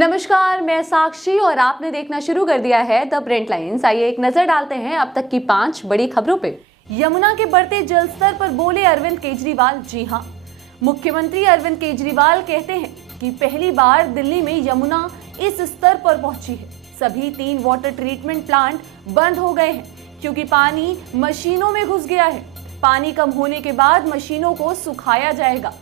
नमस्कार, मैं साक्षी और आपने देखना शुरू कर दिया है द प्रिंट लाइन्स। आइए एक नजर डालते हैं अब तक की 5 बड़ी खबरों पे। यमुना के बढ़ते जलस्तर पर बोले अरविंद केजरीवाल। जी हां, मुख्यमंत्री अरविंद केजरीवाल कहते हैं कि पहली बार दिल्ली में यमुना इस स्तर पर पहुंची है। सभी 3 वाटर ट्रीटमेंट प्लांट बंद हो गए हैं क्योंकि पानी मशीनों में घुस गया है। पानी कम होने के बाद मशीनों को सुखाया जाएगा।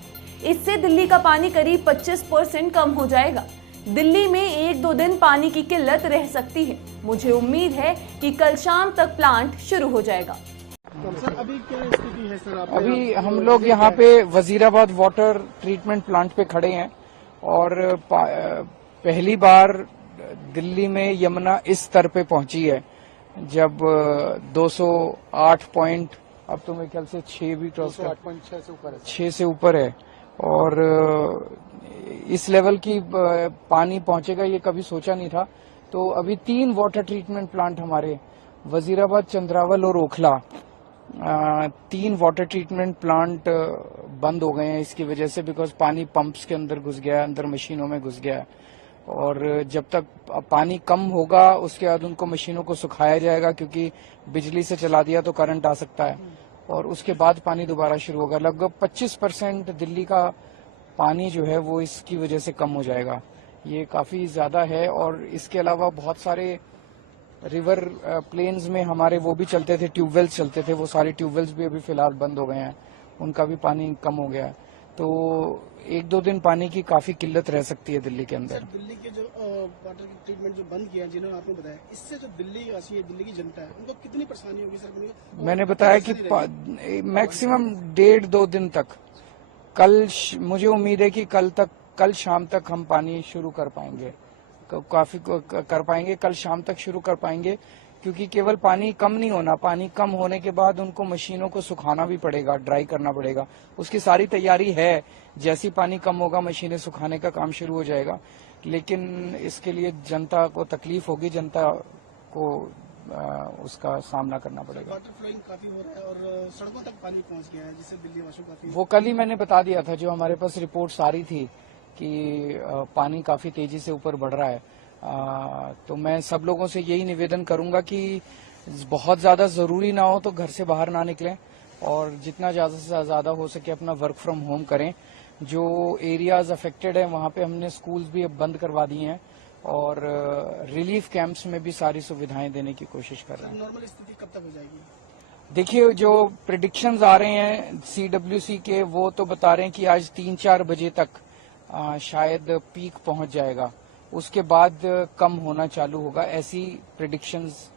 इससे दिल्ली का पानी करीब 25% कम हो जाएगा। दिल्ली में 1-2 दिन पानी की किल्लत रह सकती है। मुझे उम्मीद है कि कल शाम तक प्लांट शुरू हो जाएगा। सर, अभी क्या स्थिति है सर? अभी हम लोग यहाँ पे वजीराबाद वाटर ट्रीटमेंट प्लांट पे खड़े हैं और पहली बार दिल्ली में यमुना इस स्तर पे पहुंची है जब 208 पॉइंट, अब तो मेरे ख्याल से 6 भी क्रॉस कर 8.6 से ऊपर है। 6 से ऊपर है और इस लेवल की पानी पहुंचेगा ये कभी सोचा नहीं था। तो अभी 3 वाटर ट्रीटमेंट प्लांट हमारे वजीराबाद, चंद्रावल और ओखला 3 वाटर ट्रीटमेंट प्लांट बंद हो गए हैं इसकी वजह से, बिकॉज पानी पंप्स के अंदर घुस गया है, अंदर मशीनों में घुस गया है। और जब तक पानी कम होगा उसके बाद उनको मशीनों को सुखाया जाएगा, क्योंकि बिजली से चला दिया तो करंट आ सकता है, और उसके बाद पानी दोबारा शुरू होगा। लगभग 25% दिल्ली का पानी जो है वो इसकी वजह से कम हो जाएगा। ये काफी ज्यादा है। और इसके अलावा बहुत सारे रिवर प्लेन्स में हमारे वो भी चलते थे, ट्यूबवेल्स चलते थे, वो सारे ट्यूबवेल्स भी अभी फिलहाल बंद हो गए हैं, उनका भी पानी कम हो गया है। तो 1-2 दिन पानी की काफी किल्लत रह सकती है दिल्ली के अंदर। दिल्ली के जो वाटर ट्रीटमेंट जो बंद किया, जिन्होंने आपने बताया, इससे जो दिल्ली वासी है, दिल्ली की जनता है, उनको कितनी परेशानी होगी सर? मैंने बताया कि मैक्सिमम 1.5-2 दिन तक। मुझे उम्मीद है कि कल शाम तक हम पानी शुरू कर पाएंगे, काफी कर पाएंगे। कल शाम तक शुरू कर पाएंगे, क्योंकि केवल पानी कम नहीं होना, पानी कम होने के बाद उनको मशीनों को सुखाना भी पड़ेगा, ड्राई करना पड़ेगा। उसकी सारी तैयारी है। जैसी पानी कम होगा मशीनें सुखाने का काम शुरू हो जाएगा। लेकिन इसके लिए जनता को तकलीफ होगी, जनता को उसका सामना करना पड़ेगा। वाटर फ्लोइंग काफी हो रहा है और सड़कों तक पानी पहुंच गया है, जिससे दिल्ली वासियों को काफी। वो कल ही मैंने बता दिया था, जो हमारे पास रिपोर्ट्स आ रही थी कि पानी काफी तेजी से ऊपर बढ़ रहा है। तो मैं सब लोगों से यही निवेदन करूंगा कि बहुत ज्यादा जरूरी ना हो तो घर से बाहर ना निकलें और जितना ज्यादा से ज्यादा हो सके अपना वर्क फ्रॉम होम करें। जो एरियाज अफेक्टेड है वहां पे हमने स्कूल्स भी अब बंद करवा दिए हैं और रिलीफ कैंप्स में भी सारी सुविधाएं देने की कोशिश कर रहे हैं। नॉर्मल स्थिति कब तक हो जाएगी? देखिए, जो प्रिडिक्शंस आ रहे हैं CWC के, वो तो बता रहे हैं कि आज 3-4 बजे तक शायद पीक पहुंच जाएगा, उसके बाद कम होना चालू होगा, ऐसी प्रिडिक्शंस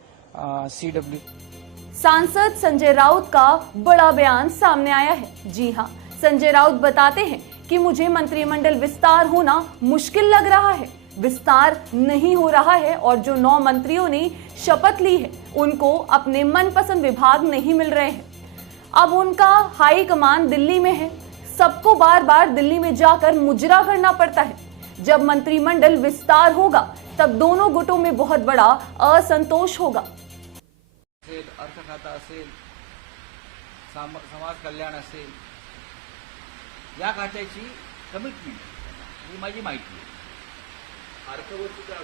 सांसद संजय राउत का बड़ा बयान सामने आया है। जी हां, संजय राउत बताते हैं कि मुझे मंत्रिमंडल विस्तार होना मुश्किल लग रहा है। विस्तार नहीं हो रहा है और जो 9 मंत्रियों ने शपथ ली है उनको अपने मनपसंद विभाग नहीं मिल रहे हैं। अब उनका हाई कमान दिल्ली में है, सबको बार बार दिल्ली में जाकर मुजरा करना पड़ता है। जब मंत्रिमंडल विस्तार होगा तब दोनों गुटों में बहुत बड़ा असंतोष होगा। अर्थ खाता असेल, समाज कल्याण असेल, या खात्याची कमिटमेंट ही माझी माहिती आहे। अर्थवस्तूचा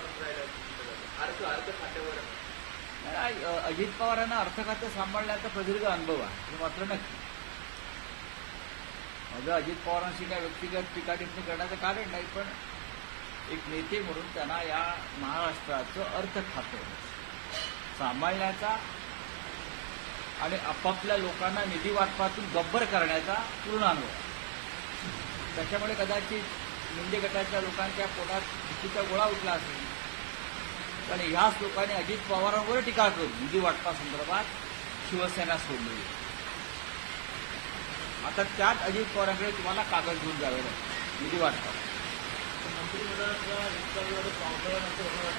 अर्थ खात्यावर अजित पवारांना अर्थ खाते सांभाळण्याचा प्रदीर्घ अनुभव आहे, हे मात्र नक्की. माझं अजित पवारांशी काय व्यक्तिगत टीकाटिप्पणी करण्याचं कारण नाही, पण एक नेते म्हणून त्यांना या महाराष्ट्राचं अर्थ खातं सांभाळण्याचा आणि आपापल्या लोकांना निधी वाटपातून गब्बर करण्याचा पूर्ण अनुभव. त्याच्यामुळे कदाचित मुंडे गटाच्या लोकांच्या पोटात भीतीचा गोळा उठला असेल, पण ह्याच लोकांनी अजित पवारांवर टीका करून निधी वाटपासंदर्भात शिवसेना सोडली. आता त्यात अजित पवारांकडे तुम्हाला कागद घेऊन जावे लागेल निधी वाटपा. मंत्रिमंडळाच्या विस्तारावर पावसाळ्यानंतर होणार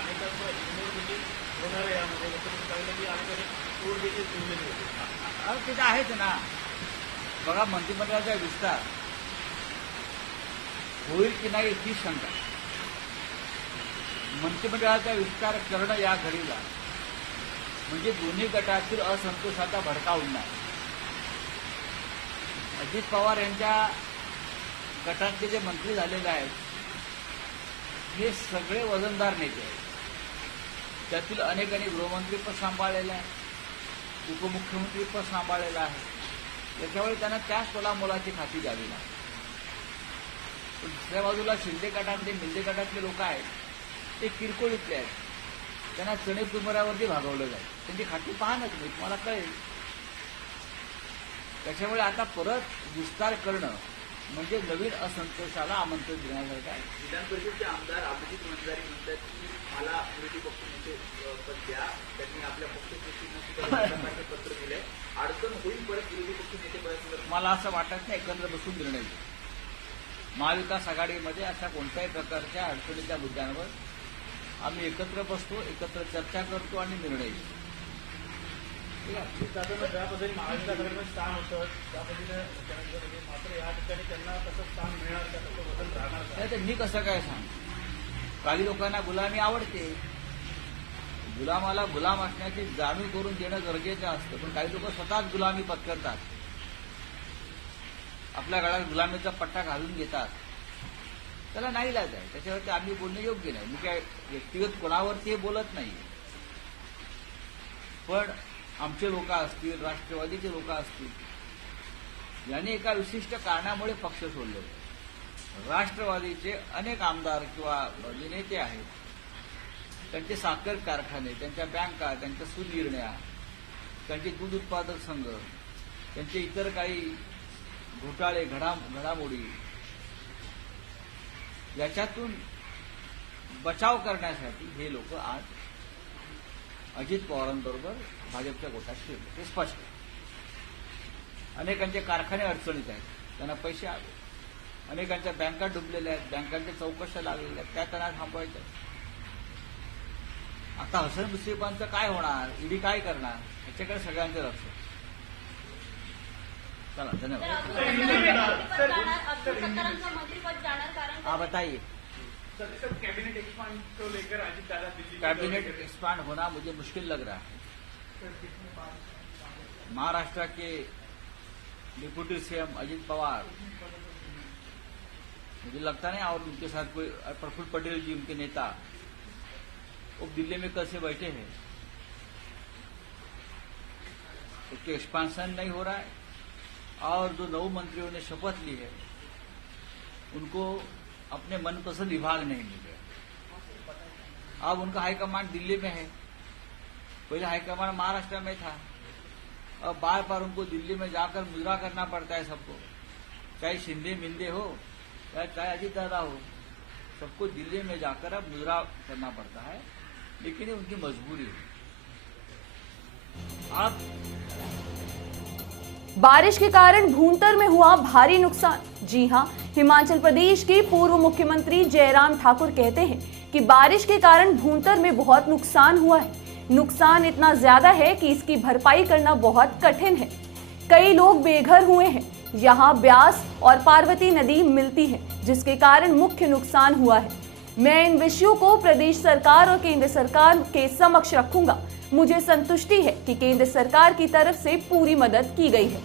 अनेकांचा होणार आहे. यामध्ये पाहिलं की अनेकांनी पूर देखील सोडलेली होती. ते तर आहेच ना. बघा, मंत्रिमंडळाचा विस्तार होईल की नाही ही शंका. मंत्रिमंडळाचा विस्तार करणं या घडीला म्हणजे दोन्ही गटातील असंतोषाचा भडका उडणार. अजित पवार यांच्या गटातले जे मंत्री झालेले आहेत हे सगळे वजनदार नेते आहेत. त्यातील अनेकांनी गृहमंत्री पद सांभाळलेलं आहे, उपमुख्यमंत्री पद सांभाळलेलं आहे. त्याच्यामुळे त्यांना त्याच तोलामोलाची खाती द्यावी लागते. पण दुसऱ्या बाजूला शिंदे गटातले मिंदे गटातले लोक आहेत, ते किरकोळीतले आहेत. त्यांना चणे चुमऱ्यावरती भागवलं जाईल. त्यांची खाती पाहणच नाही, तुम्हाला कळेल. त्याच्यामुळे आता परत विस्तार करणं म्हणजे नवीन असंतोषाला आमंत्रण देण्यासारखं आहे. विधान परिषदेचे आमदार अभिजित मंडारी म्हणतात की मला विरोधी पक्षनेते पद द्या. त्यांनी आपल्या पक्षप्रमुखांना पत्र दिलंय. अडचण होईल परत विरोधी पक्षनेते पदाची. मला असं वाटत नाही एकत्र बसून निर्णय घेऊ. महाविकास आघाडीमध्ये अशा कोणत्याही प्रकारच्या अडचणीच्या मुद्द्यांवर आम्ही एकत्र बसतो, एकत्र चर्चा करतो आणि निर्णय घेतो. ज्या पद्धतीने महाविकास आघाडीमध्ये स्थान होतं त्या पद्धतीने मात्र या ठिकाणी त्यांना कसं स्थान मिळणार, त्याचं बदल राहणार नाही तर मी कसं काय सांग. काही लोकांना गुलामी आवडते. गुलामाला गुलाम असण्याची जाणीव करून देणं गरजेचं असतं. पण काही लोक स्वतःच गुलामी पत्करतात, आपल्या गळ्यात गुलामीचा पट्टा घालून घेतात. त्याला नाही इलाज आहे. त्याच्यावरती आम्ही बोलणं योग्य नाही. मी काय व्यक्तिगत कोणावरती बोलत नाही. पण आमचे लोक असतील, राष्ट्रवादीचे लोक असतील, यांनी एका विशिष्ट कारणामुळे पक्ष सोडले. राष्ट्रवादीचे अनेक आमदार किंवा नेते आहेत, त्यांचे साखर कारखाने, त्यांच्या बँका, त्यांच्या सुनिर्णया, त्यांचे दूध उत्पादक संघ, त्यांचे इतर काही घोटाळे घडामोडी, याच्यातून बचाव करण्यासाठी हे लोक आज अजित पवारांबरोबर भाजपच्या गोटात शिरले. हे स्पष्ट. अनेकांचे कारखाने अडचणीत आहेत, त्यांना पैसे हवे. अनेकांच्या बँका डुबलेल्या आहेत, बँकांच्या चौकशा लागलेल्या आहेत, त्या त्यांना थांबवायच्या. आता हसन मुश्रीफांचं काय होणार, ईडी काय करणार, याच्याकडे सगळ्यांचे लक्ष. चला, धन्यवाद. हाँ बताइए. कैबिनेट एक्सपांड को लेकर अजित दादा दिल्ली कैबिनेट एक्सपांड होना मुझे मुश्किल लग रहा है. महाराष्ट्र के डिप्यूटी सीएम अजित पवार, मुझे लगता नहीं और उनके साथ कोई प्रफुल्ल पटेल जी उनके नेता, वो दिल्ली में कल से बैठे हैं. उसके एक्सपांशन नहीं हो रहा है. और जो 9 मंत्रियों ने शपथ ली है, उनको अपने मनपसंद विभाग नहीं मिले. अब उनका हाईकमांड दिल्ली में है. पहले हाईकमांड महाराष्ट्र में था. अब बार बार उनको दिल्ली में जाकर मुजरा करना पड़ता है सबको, चाहे शिंदे मिंदे हो चाहे अजीत दादा हो, सबको दिल्ली में जाकर अब मुजरा करना पड़ता है. लेकिन ये उनकी मजबूरी है. आप बारिश के कारण भूंतर में हुआ भारी नुकसान. जी हां, हिमाचल प्रदेश के पूर्व मुख्यमंत्री जयराम ठाकुर कहते हैं कि बारिश के कारण भूंतर में बहुत नुकसान हुआ है. नुकसान इतना ज्यादा है कि इसकी भरपाई करना बहुत कठिन है. कई लोग बेघर हुए हैं. यहाँ ब्यास और पार्वती नदी मिलती है, जिसके कारण मुख्य नुकसान हुआ है. मैं इन विषयों को प्रदेश सरकार और केंद्र सरकार के समक्ष रखूंगा. मुझे संतुष्टि है कि केंद्र सरकार की तरफ से पूरी मदद की गई है.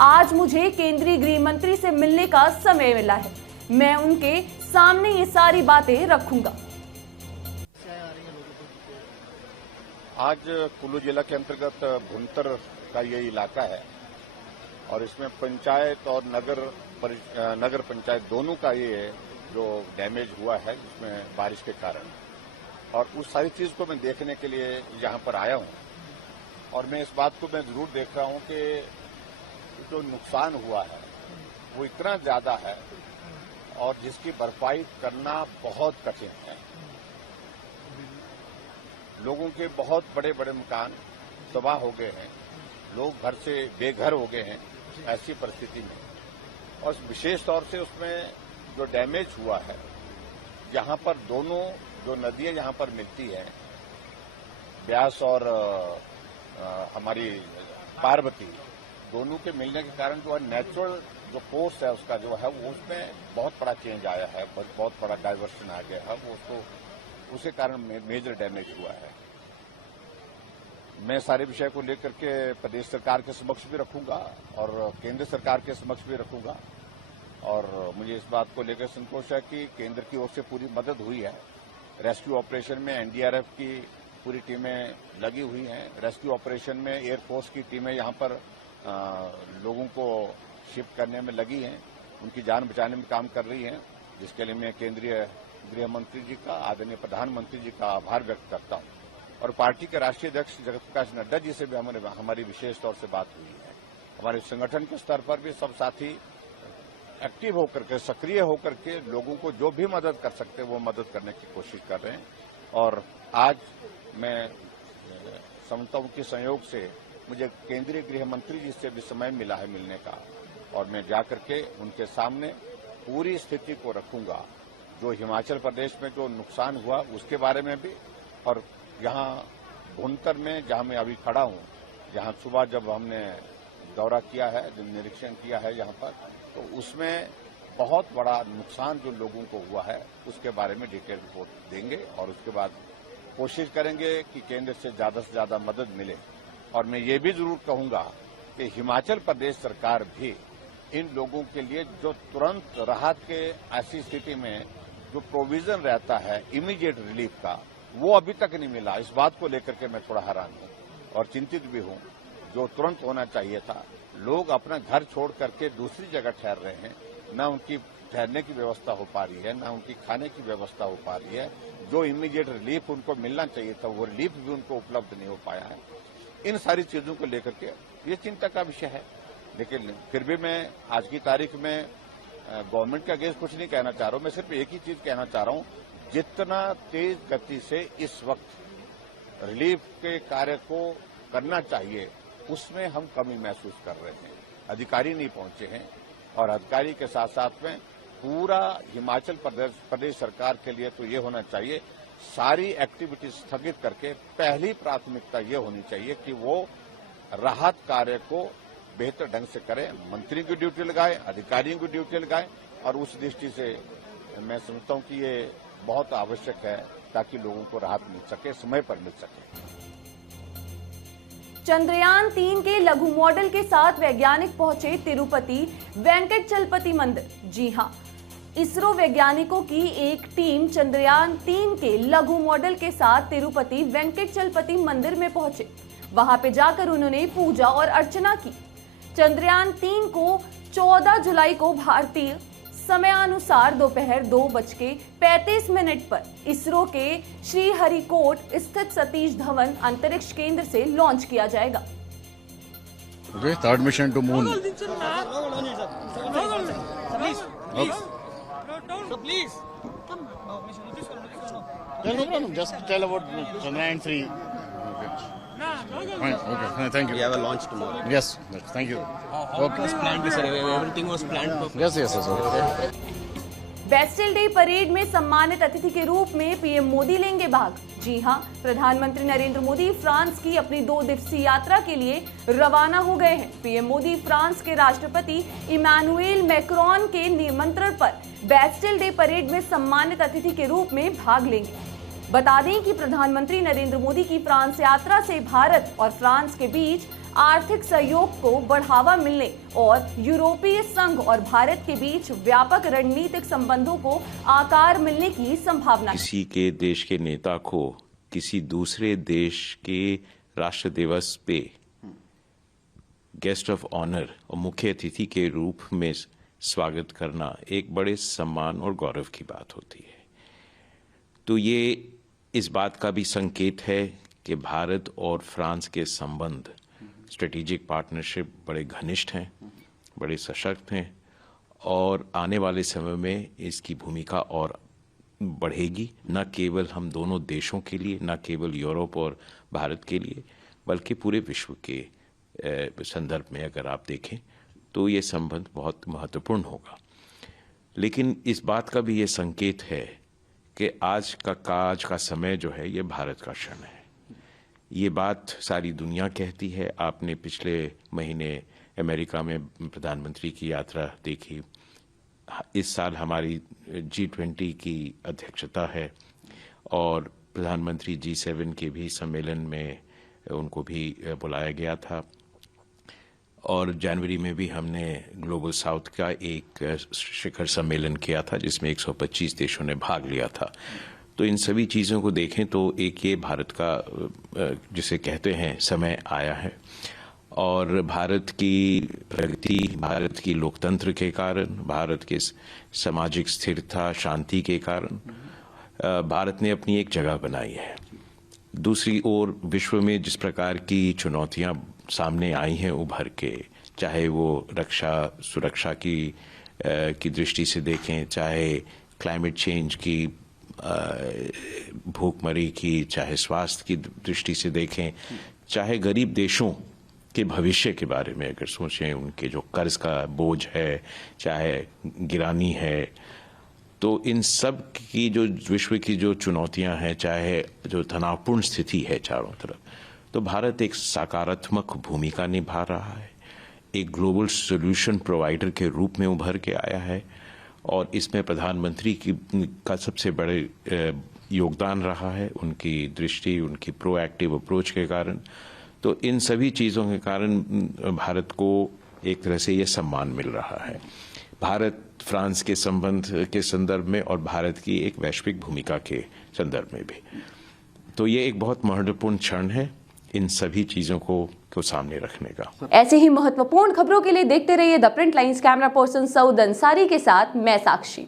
आज मुझे केंद्रीय गृह मंत्री से मिलने का समय मिला है. मैं उनके सामने ये सारी बातें रखूंगा. आज कुल्लू जिला के अंतर्गत भुंतर का ये इलाका है और इसमें पंचायत और नगर पंचायत दोनों का ये जो डैमेज हुआ है इसमें बारिश के कारण, और उस सारी चीज को मैं देखने के लिए यहाँ पर आया हूँ. और मैं इस बात को मैं जरूर देख रहा हूँ कि जो नुकसान हुआ है वो इतना ज्यादा है और जिसकी भरपाई करना बहुत कठिन है. लोगों के बहुत बड़े बड़े मकान तबाह हो गए हैं, लोग घर से बेघर हो गए हैं. ऐसी परिस्थिति में और विशेष तौर से उसमें जो डैमेज हुआ है, यहाँ पर दोनों जो नदियां यहाँ पर मिलती है, ब्यास और हमारी पार्वती, दोनों के मिलने के कारण जो है नेचुरल जो कोर्स है उसका जो है वो उसमें बहुत बड़ा चेंज आया है, बहुत बड़ा डाइवर्शन आ गया है. वो उसको उसी कारण मेजर डैमेज हुआ है. मैं सारे विषय को लेकर के प्रदेश सरकार के समक्ष भी रखूंगा और केंद्र सरकार के समक्ष भी रखूंगा. और मुझे इस बात को लेकर संतोष है कि केंद्र की ओर से पूरी मदद हुई है। रेस्क्यू ऑपरेशन में एनडीआरएफ की पूरी टीमें लगी हुई हैं। रेस्क्यू ऑपरेशन में एयरफोर्स की टीमें यहां पर लोगों को शिफ्ट करने में लगी हैं, उनकी जान बचाने में काम कर रही हैं, जिसके लिए मैं केंद्रीय गृह मंत्री जी का, आदरणीय प्रधानमंत्री जी का आभार व्यक्त करता हूं। और पार्टी के राष्ट्रीय अध्यक्ष जगत प्रकाश नड्डा जी से भी हमारी विशेष तौर से बात हुई है। हमारे संगठन के स्तर पर भी सब साथी एक्टिव होकर के, सक्रिय होकर के लोगों को जो भी मदद कर सकते हैं वो मदद करने की कोशिश कर रहे हैं। और आज मैं समझता हूं कि संयोग से मुझे केंद्रीय गृह मंत्री जी से भी समय मिला है मिलने का, और मैं जाकर के उनके सामने पूरी स्थिति को रखूंगा, जो हिमाचल प्रदेश में जो नुकसान हुआ उसके बारे में भी, और यहाँ भुंतर में जहां मैं अभी खड़ा हूं, जहां सुबह जब हमने दौरा किया है, जो निरीक्षण किया है यहाँ पर, तो उसमें बहुत बड़ा नुकसान जो लोगों को हुआ है उसके बारे में डिटेल रिपोर्ट देंगे, और उसके बाद कोशिश करेंगे कि केंद्र से ज्यादा मदद मिले। और मैं ये भी जरूर कहूंगा कि हिमाचल प्रदेश सरकार भी इन लोगों के लिए जो तुरंत राहत के ऐसी स्थिति में जो प्रोविजन रहता है इमीडिएट रिलीफ का, वो अभी तक नहीं मिला। इस बात को लेकर के मैं थोड़ा हैरान हूं और चिंतित भी हूं। जो तुरंत होना चाहिए था, लोग अपना घर छोड़ करके दूसरी जगह ठहर रहे हैं, न उनकी ठहरने की व्यवस्था हो पा रही है, न उनकी खाने की व्यवस्था हो पा रही है। जो इमीडिएट रिलीफ उनको मिलना चाहिए था वो रिलीफ भी उनको उपलब्ध नहीं हो पाया है। इन सारी चीजों को लेकर के ये चिंता का विषय है। लेकिन फिर भी मैं आज की तारीख में गवर्नमेंट के अगेंस्ट कुछ नहीं कहना चाह रहा हूं। मैं सिर्फ एक ही चीज कहना चाह रहा हूं, जितना तेज गति से इस वक्त रिलीफ के कार्य को करना चाहिए उसमें हम कमी महसूस कर रहे हैं। अधिकारी नहीं पहुंचे हैं, और अधिकारी के साथ साथ में पूरा हिमाचल प्रदेश सरकार के लिए तो ये होना चाहिए, सारी एक्टिविटी स्थगित करके पहली प्राथमिकता ये होनी चाहिए कि वो राहत कार्य को बेहतर ढंग से करें। मंत्री की ड्यूटी लगाए, अधिकारियों की ड्यूटी लगाए, और उस दृष्टि से मैं समझता हूं कि ये बहुत आवश्यक है ताकि लोगों को राहत मिल सके, समय पर मिल सके। चंद्रयान 3 के लघु मॉडल के साथ वैज्ञानिक पहुंचे तिरुपति वेंकटचलपति मंदिर। जी हां, इसरो वैज्ञानिकों की एक टीम चंद्रयान 3 के लघु मॉडल के साथ तिरुपति वेंकटचलपति मंदिर में पहुंचे। वहां पे जाकर उन्होंने पूजा और अर्चना की। चंद्रयान 3 को 14 जुलाई को भारतीय समयानुसार दोपहर 2:35 पर इसरो के श्रीहरिकोट स्थित सतीश धवन अंतरिक्ष केंद्र से लॉन्च किया जाएगा। Okay, third mission to moon. Please. No problem. Just tell about Chandrayaan 3. Okay. Fine. Okay. Thank you. We have a launch tomorrow. Yes. Thank you. Okay. Was planned, sir. Everything was planned perfect. Yes. Okay. Bastille day parade में सम्मानित अतिथि के रूप में PM Modi लेंगे भाग। जी हां, प्रधानमंत्री नरेंद्र मोदी फ्रांस की अपनी 2 दिवसीय यात्रा के लिए रवाना हो गए हैं। पीएम मोदी फ्रांस के राष्ट्रपति इमैनुएल मैक्रोन के निमंत्रण पर बेस्टिल डे परेड में सम्मानित अतिथि के रूप में भाग लेंगे। बता दें कि प्रधानमंत्री नरेंद्र मोदी की फ्रांस यात्रा से भारत और फ्रांस के बीच आर्थिक सहयोग को बढ़ावा मिलने और यूरोपीय संघ और भारत के बीच व्यापक रणनीतिक संबंधों को आकार मिलने की संभावना है। किसी के देश के नेता को किसी दूसरे देश के राष्ट्र दिवस पे गेस्ट ऑफ ऑनर और मुख्य अतिथि के रूप में स्वागत करना एक बड़े सम्मान और गौरव की बात होती है। तो ये इस बात का भी संकेत है कि भारत और फ्रांस के संबंध, स्ट्रेटेजिक पार्टनरशिप बड़े घनिष्ठ हैं, बड़े सशक्त हैं, और आने वाले समय में इसकी भूमिका और बढ़ेगी, न केवल हम दोनों देशों के लिए, न केवल यूरोप और भारत के लिए, बल्कि पूरे विश्व के संदर्भ में अगर आप देखें तो ये संबंध बहुत महत्वपूर्ण होगा। लेकिन इस बात का भी ये संकेत है कि आज का समय जो है ये भारत का क्षण है। ये बात सारी दुनिया कहती है। आपने पिछले महीने अमेरिका में प्रधानमंत्री की यात्रा देखी। इस साल हमारी G20 की अध्यक्षता है और प्रधानमंत्री G7 के भी सम्मेलन में उनको भी बुलाया गया था। और जनवरी में भी हमने ग्लोबल साउथ का एक शिखर सम्मेलन किया था जिसमें 125 देशों ने भाग लिया था। तो इन सभी चीज़ों को देखें तो एक ये भारत का जिसे कहते हैं समय आया है, और भारत की प्रगति, भारत की लोकतंत्र के कारण, भारत के सामाजिक स्थिरता, शांति के कारण भारत ने अपनी एक जगह बनाई है। दूसरी ओर विश्व में जिस प्रकार की चुनौतियां सामने आई हैं उभर के, चाहे वो रक्षा सुरक्षा की दृष्टि से देखें, चाहे क्लाइमेट चेंज की, भूखमरी की, चाहे स्वास्थ्य की दृष्टि से देखें, चाहे गरीब देशों के भविष्य के बारे में अगर सोचें, उनके जो कर्ज का बोझ है, चाहे गिरानी है, तो इन सब की जो विश्व की जो चुनौतियां हैं, चाहे जो तनावपूर्ण स्थिति है चारों तरफ, तो भारत एक सकारात्मक भूमिका निभा रहा है, एक ग्लोबल सॉल्यूशन प्रोवाइडर के रूप में उभर के आया है, और इसमें प्रधानमंत्री का सबसे बड़े योगदान रहा है, उनकी दृष्टि, उनकी प्रोएक्टिव अप्रोच के कारण। तो इन सभी चीज़ों के कारण भारत को एक तरह से ये सम्मान मिल रहा है, भारत फ्रांस के संबंध के संदर्भ में और भारत की एक वैश्विक भूमिका के संदर्भ में भी। तो ये एक बहुत महत्वपूर्ण क्षण है इन सभी चीज़ों को सामने रखने का। ऐसे ही महत्वपूर्ण खबरों के लिए देखते रहिए the print lines. Camera person Saud Ansari के साथ मैं साक्षी।